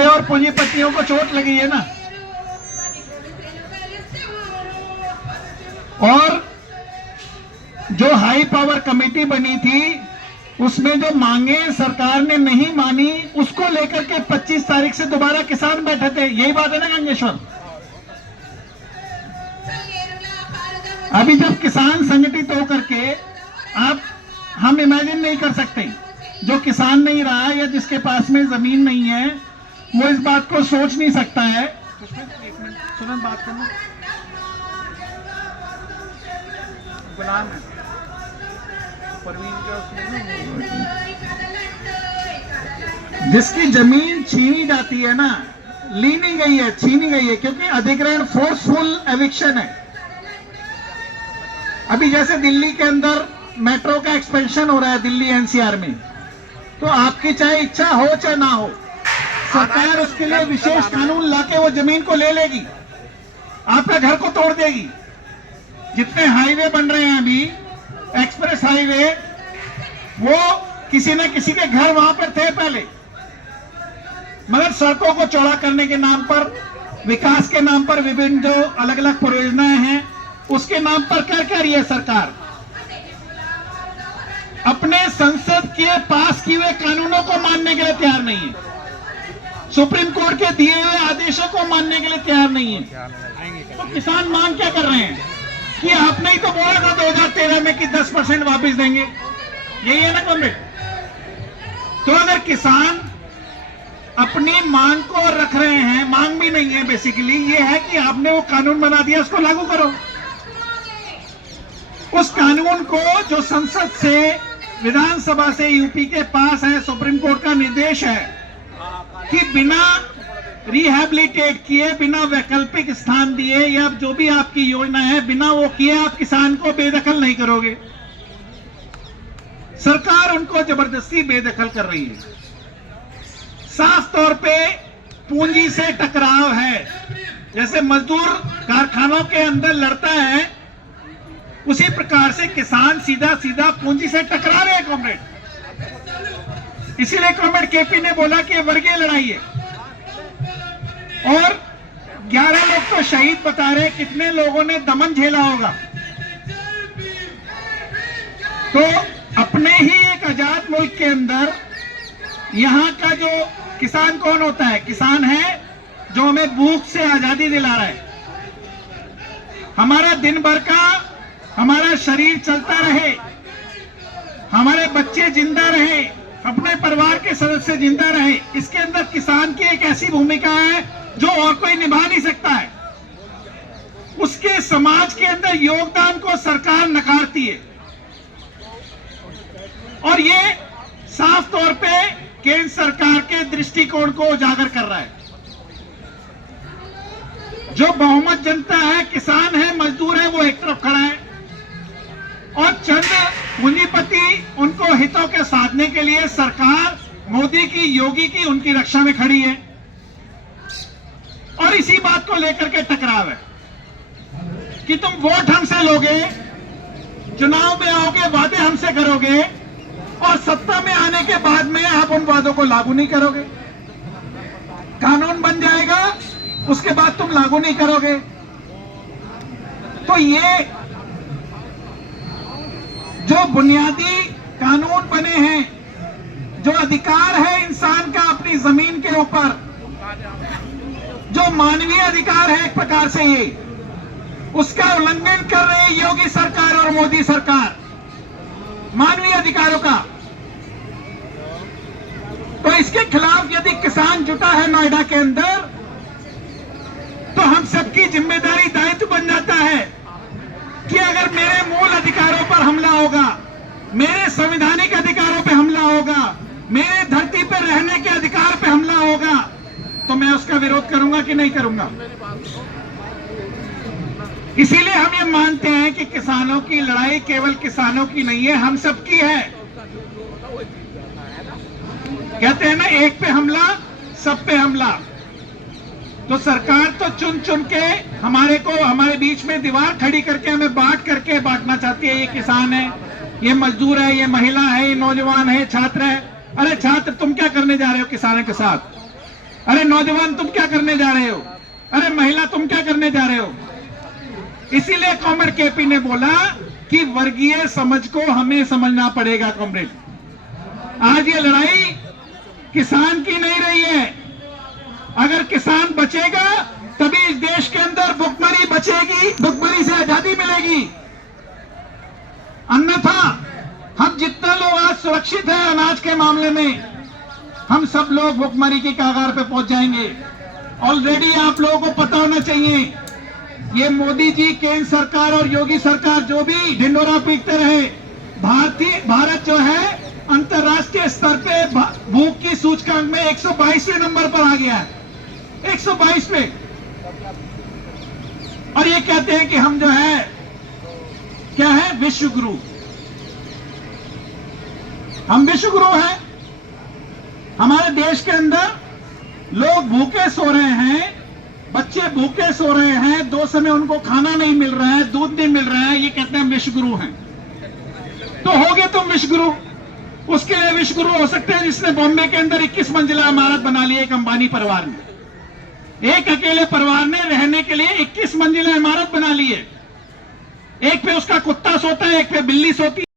पे और पूंजीपतियों को चोट लगी है ना। और जो हाई पावर कमेटी बनी थी उसमें जो मांगे सरकार ने नहीं मानी, उसको लेकर के 25 तारीख से दोबारा किसान बैठे थे। यही बात है ना गंगेश्वर? अभी जब किसान संगठित होकर के हम इमेजिन नहीं कर सकते, जो किसान नहीं रहा या जिसके पास में जमीन नहीं है वो इस बात को सोच नहीं सकता है। सुनन बात करना गुलाम है जिसकी जमीन छीनी जाती है ना, ली नहीं गई है, छीनी गई है, क्योंकि अधिग्रहण फोर्सफुल एविक्शन है। अभी जैसे दिल्ली के अंदर मेट्रो का एक्सपेंशन हो रहा है, दिल्ली एनसीआर में, तो आपकी चाहे इच्छा हो चाहे ना हो, सरकार उसके लिए विशेष कानून लाके वो जमीन को ले लेगी, आपका घर को तोड़ देगी। जितने हाईवे बन रहे हैं अभी, एक्सप्रेस हाईवे, वो किसी न किसी के घर वहां पर थे पहले, मगर सड़कों को चौड़ा करने के नाम पर, विकास के नाम पर, विभिन्न जो अलग अलग परियोजनाएं हैं उसके नाम पर कर क्या रही है सरकार? अपने संसद के पास किए हुए कानूनों को मानने के लिए तैयार नहीं है, सुप्रीम कोर्ट के दिए हुए आदेशों को मानने के लिए तैयार नहीं है। तो किसान मांग क्या कर रहे हैं कि आपने ही तो बोला था 2013 में कि 10% वापस देंगे, यही है ना कॉमरेड? तो अगर किसान अपनी मांग को रख रहे हैं, मांग भी नहीं है बेसिकली, ये है कि आपने वो कानून बना दिया, उसको लागू करो। उस कानून को जो संसद से, विधानसभा से, यूपी के पास है, सुप्रीम कोर्ट का निर्देश है कि बिना रिहैबिलिटेट किए, बिना वैकल्पिक स्थान दिए, या जो भी आपकी योजना है बिना वो किए आप किसान को बेदखल नहीं करोगे। सरकार उनको जबरदस्ती बेदखल कर रही है। साफ तौर पे पूंजी से टकराव है। जैसे मजदूर कारखानों के अंदर लड़ता है, उसी प्रकार से किसान सीधा सीधा पूंजी से टकरा रहे हैं कॉमरेड। इसीलिए कॉमरेड केपी ने बोला कि ये वर्गीय लड़ाई है। और 11 लोग तो शहीद बता रहे, कितने लोगों ने दमन झेला होगा। तो अपने ही एक आजाद मुल्क के अंदर यहाँ का जो किसान कौन होता है? किसान है जो हमें भूख से आजादी दिला रहा है। हमारा दिन भर का, हमारा शरीर चलता रहे, हमारे बच्चे जिंदा रहे, अपने परिवार के सदस्य जिंदा रहे, इसके अंदर किसान की एक ऐसी भूमिका है जो और कोई निभा नहीं सकता है। उसके समाज के अंदर योगदान को सरकार नकारती है, और ये साफ तौर पे केंद्र सरकार के दृष्टिकोण को उजागर कर रहा है। जो बहुमत जनता है, किसान है, मजदूर है, वो एक तरफ खड़ा है, और चंद पूंजीपति उनको हितों के साधने के लिए सरकार मोदी की, योगी की, उनकी रक्षा में खड़ी है। और इसी बात को लेकर के टकराव है कि तुम वोट हमसे लोगे, चुनाव में आओगे, वादे हमसे करोगे, और सत्ता में आने के बाद में आप उन वादों को लागू नहीं करोगे। कानून बन जाएगा, उसके बाद तुम लागू नहीं करोगे। तो ये जो बुनियादी कानून बने हैं, जो अधिकार है इंसान का अपनी जमीन के ऊपर, जो मानवीय अधिकार है एक प्रकार से, ये उसका उल्लंघन कर रहे हैं योगी सरकार और मोदी सरकार, मानवीय अधिकारों का। तो इसके खिलाफ यदि किसान जुटा है नोएडा के अंदर, तो हम सबकी जिम्मेदारी, दायित्व बन जाता है कि अगर मेरे मूल अधिकारों पर हमला होगा, मेरे संवैधानिक अधिकारों पर हमला होगा, मेरे धरती पर रहने के अधिकार पर हमला होगा, तो मैं उसका विरोध करूंगा कि नहीं करूंगा। इसीलिए हम ये मानते हैं कि किसानों की लड़ाई केवल किसानों की नहीं है, हम सबकी है। कहते हैं ना, एक पे हमला सब पे हमला। तो सरकार तो चुन चुन के हमारे बीच में दीवार खड़ी करके हमें बांटना चाहती है। ये किसान है, ये मजदूर है, ये महिला है, ये नौजवान है, छात्र है। अरे छात्र, तुम क्या करने जा रहे हो किसानों के साथ? अरे नौजवान तुम क्या करने जा रहे हो, अरे महिला तुम क्या करने जा रहे हो। इसीलिए कॉमरेड केपी ने बोला कि वर्गीय समझ को हमें समझना पड़ेगा। कॉमरेड, आज ये लड़ाई किसान की नहीं रही है। अगर किसान बचेगा तभी इस देश के अंदर भुखमरी बचेगी, भुखमरी से आजादी मिलेगी। अन्यथा हम जितने लोग आज सुरक्षित हैं अनाज के मामले में, हम सब लोग भुखमरी की कगार पे पहुंच जाएंगे। ऑलरेडी आप लोगों को पता होना चाहिए, ये मोदी जी, केंद्र सरकार और योगी सरकार जो भी ढिंडोरा पीटते रहे, भारत जो है अंतर्राष्ट्रीय स्तर पे भूख की सूचकांक में 122वें नंबर पर आ गया है, 122 पे। और ये कहते हैं कि हम जो है क्या है, विश्व गुरु। हम विश्व गुरु हैं। हमारे देश के अंदर लोग भूखे सो रहे हैं, बच्चे भूखे सो रहे हैं, 2 समय उनको खाना नहीं मिल रहा है, दूध नहीं मिल रहा है, ये कहते हैं हम विश्व गुरु हैं। तो होगे तुम विश्व गुरु। उसके लिए विश्व गुरु हो सकते हैं जिसने बॉम्बे के अंदर 21 मंजिला इमारत बना ली एक अंबानी परिवार ने। एक अकेले परिवार ने रहने के लिए 21 मंजिला इमारत बना ली है। एक पे उसका कुत्ता सोता है, एक पे बिल्ली सोती है।